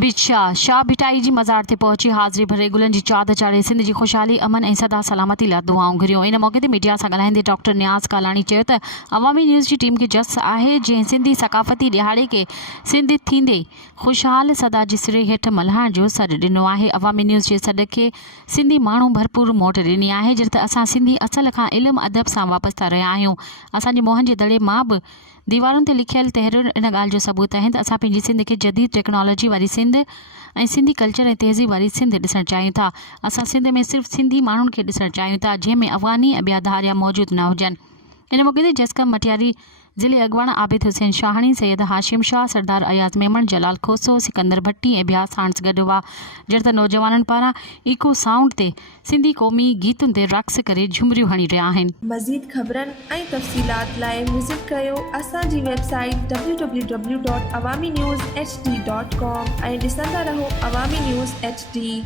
बीच शाह भिटाई जी मज़ार ते पहुची हाज़िरी भरे गुलनि जी चाद चाढ़े सिंध जी ख़ुशहाली अमन ऐं सदा सलामती लाइ दुआऊं घुरियूं। इन मौक़े ते मीडिया सां ॻाल्हाईंदे डॉक्टर नियाज़ कालाणी चयो त अवामी न्यूज़ जी टीम खे जस आहे जंहिं सिंधी सक़ाफ़ती ॾिहाड़े खे सिंध थींदे ख़ुशहाल सदा जे सिरे हेठि मल्हाइण जो सॾु ॾिनो आहे। अवामी न्यूज़ जे सॾ खे सिंधी माण्हू भरपूर मोट ॾिनी आहे जॾहिं त असां सिंधी असल खां इल्मु अदब सां वापसि था रहिया आहियूं। असांजे मोहन जे दड़े मां बि दीवारुनि ते लिखियल तहरीर इन ॻाल्हि जो सबूत आहिनि त असां पंहिंजी सिंध खे जदीद टेक्नोलॉजी वारी सिंध ऐं सिंधी कल्चर ऐं तहज़ीब वारी सिंध ॾिसणु चाहियूं था। असां सिंध में सिर्फ़ु सिंधी माण्हुनि खे ॾिसणु चाहियूं था जंहिंमें अफ़गानी ऐं ॿिया धारिया मौजूदु न हुजनि। इन मौक़े ते जसकम मटियारी ज़िले अॻवान आबिद हुसैन शाहणी सैयद हाशिम शाह सरदार अयाज़ मेमन जलाल खोसो सिकंदर भट्टी ऐं ॿिया साणस गॾु हुआ जॾहिं त नौजवाननि पारां इको साउंड ते सिंधी क़ौमी गीतुनि ते रक़्स करे झुमरियूं हणी रहिया आहिनि। मज़ीद ख़बरनि ऐं तफ़सीलात लाइ विज़िट कयो असांजी वेबसाइट www.awamiNewsHD.com ऐं ॾिसंदा रहो अवामी न्यूज़ HD।